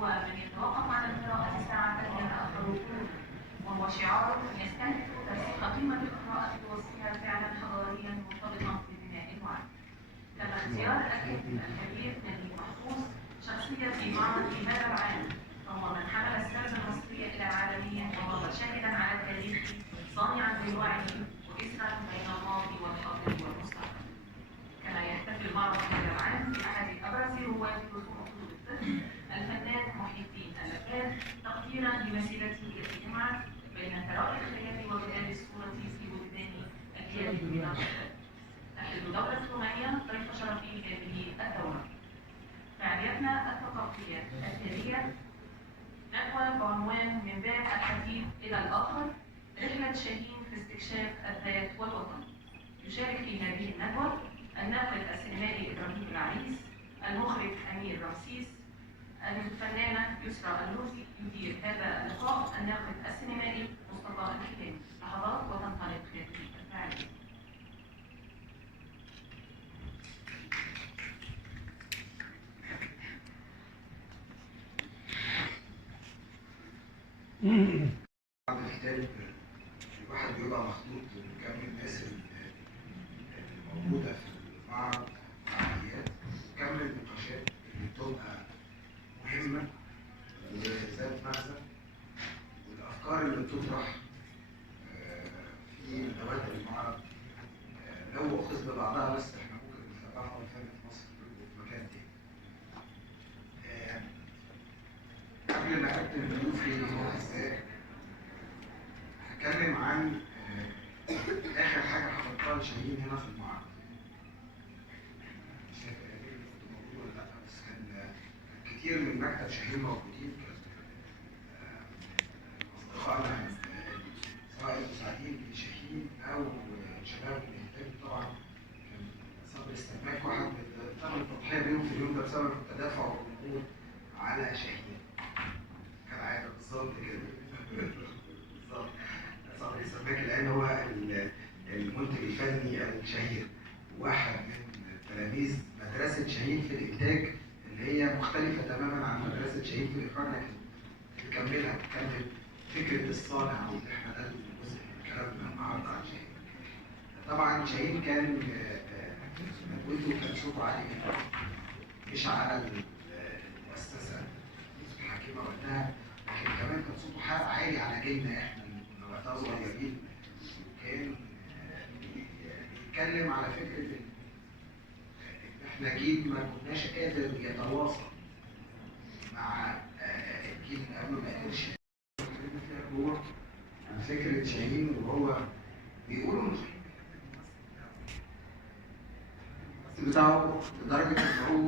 ومن يتوقف عن القراءة ساعة يتأخر وهو شعار يستهدف ترسيخ قيمة القراءة ووصفها فعلا حضاريا مرتبطا ببناء الوعي. كما اختيار الكاتب الكبير نجيب محفوظ شخصية في معرض هذا العام، فهو من حمل السرد المصري إلى عالميا وظل شاهدا على التاريخ صانعا للوعي وجسرا بين الماضي والحاضر والمستقبل. كما يحتفل المعرض هذا العام بأحد أبرز رواد رسوم أصول الطفل الفنان محي الدين اللبان تقديرا لمسيرته الجامعة بين ثراء الخيال وبلاد الصورة في وجدان أجيال من الشباب. تحل دورة ثنائية ضيف شرفي هذه الدورة. فعاليتنا الثقافية التالية ندوة بعنوان من باب الحديث إلى الآخر، رحلة شاهين في استكشاف الذات والوطن. يشارك في هذه الندوة الناقد السينمائي إبراهيم العريس، المخرج أمير رمسيس، الفنانة يسرى اللوزي. يدير هذا اللقاء الناقد السينمائي مصطفى الكتاني. لحظات وتنطلق هذه الفعالية. بعد الكتاب الواحد بيبقى مخلوط من كم الناس اللي موجوده في المعرض، فعاليات وكم النقاشات اللي بتبقى مهمه وذات مغزى، والافكار اللي بتطرح في ندوات المعرض لو اخذ ببعضها بس احنا ممكن نتابعها والفن في مصر في مكان تاني. قبل ما اقدم ضيوفي ازاي هتكلم عن اخر حاجه حضرتها لشاهين هنا في المعرض. مش فاكر كنت موجود ولا لا، بس كان كتير من مكتب شاهين موجودين، اصدقائنا سواء المساعدين لشاهين او شباب الانتاج. طبعا كان صبري السماك واحد من التضحيه بينهم في اليوم ده بسبب التدافع والجمهور على شاهين كالعاده بالظبط كده. بالظبط صبري السماك لان هو المنتج الفني الشهير، واحد من تلاميذ مدرسه شاهين في الانتاج اللي هي مختلفه تماما عن مدرسه شاهين في الاخراج، لكن بتكملها بتكمل فكره الصانع واللي احنا ده جزء من كلامنا النهارده عن شاهين. طبعا شاهين كان مجهوده كان صوته عالي جدا، مش على المؤسسه الحكيمه وقتها، لكن كمان كان صوته عالي على جيلنا احنا اللي كنا وقتها صغيرين، وكان بيتكلم على فكره ان احنا جيل ما كناش قادر يتواصل مع الجيل اللي قبله، ما قدرش هو عن فكره شاهين. وهو بيقولوا ان بتاعه لدرجه ان هو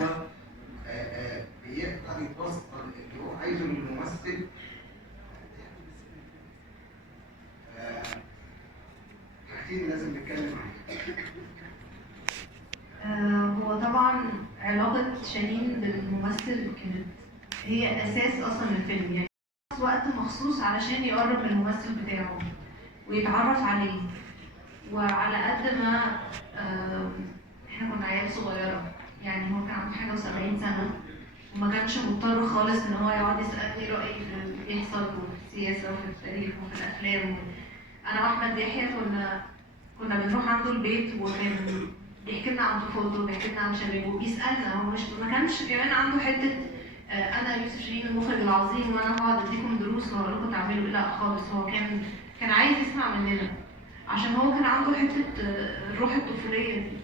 بيقدر يوصل اللي هو عايزه من الممثل. حاجتين لازم نتكلم عنها. هو طبعا علاقة شاهين بالممثل كانت هي أساس أصلا الفيلم، يعني وقت مخصوص علشان يقرب من الممثل بتاعه ويتعرف عليه. وعلى قد ما احنا كنا عيال صغيرة، يعني هو كان عنده حاجة و70 سنة وما كانش مضطر خالص ان هو يقعد يسألني رأيي في اللي بيحصل في السياسة وفي التاريخ وفي الأفلام. أنا وأحمد يحيى كنا بنروح عنده البيت وكان بيحكي لنا عن طفولته وبيحكي لنا عن شبابه وبيسألنا. هو ما كانش كمان عنده حتة أنا يوسف شاهين المخرج العظيم وأنا هقعد أديكم دروس وأقول لكم تعملوا إيه، لا خالص. هو كان عايز يسمع مننا عشان هو كان عنده حتة الروح الطفولية دي.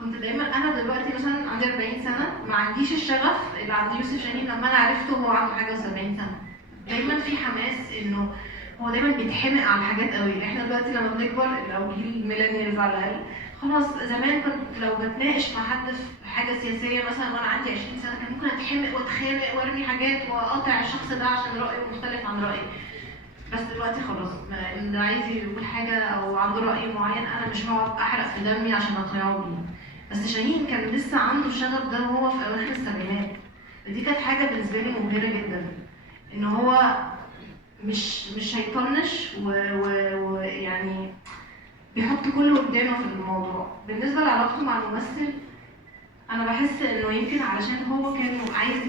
كنت دايما انا دلوقتي مثلا عندي 40 سنه ما عنديش الشغف اللي عند يوسف شاهين لما انا عرفته وهو عنده حاجه و70 سنه. دايما في حماس انه هو دايما بيتحمق على حاجات قوي. احنا دلوقتي لما بنكبر او جيل الميلينيالز على الاقل، خلاص زمان كنت لو بتناقش مع حد في حاجه سياسيه مثلا وانا عندي 20 سنه كان ممكن اتحمق واتخانق وارمي حاجات واقاطع الشخص ده عشان رايه مختلف عن رايي. بس دلوقتي خلاص اللي عايز يقول حاجه او عنده راي معين انا مش هقعد احرق في دمي عشان اقنعه بيه. بس شاهين كان لسه عنده الشغف ده وهو في اواخر السبعينات. دي كانت حاجه بالنسبه لي مبهره جدا، ان هو مش هيطنش ويعني بيحط كل وجدانه في الموضوع. بالنسبه لعلاقته مع الممثل انا بحس انه يمكن علشان هو كان عايز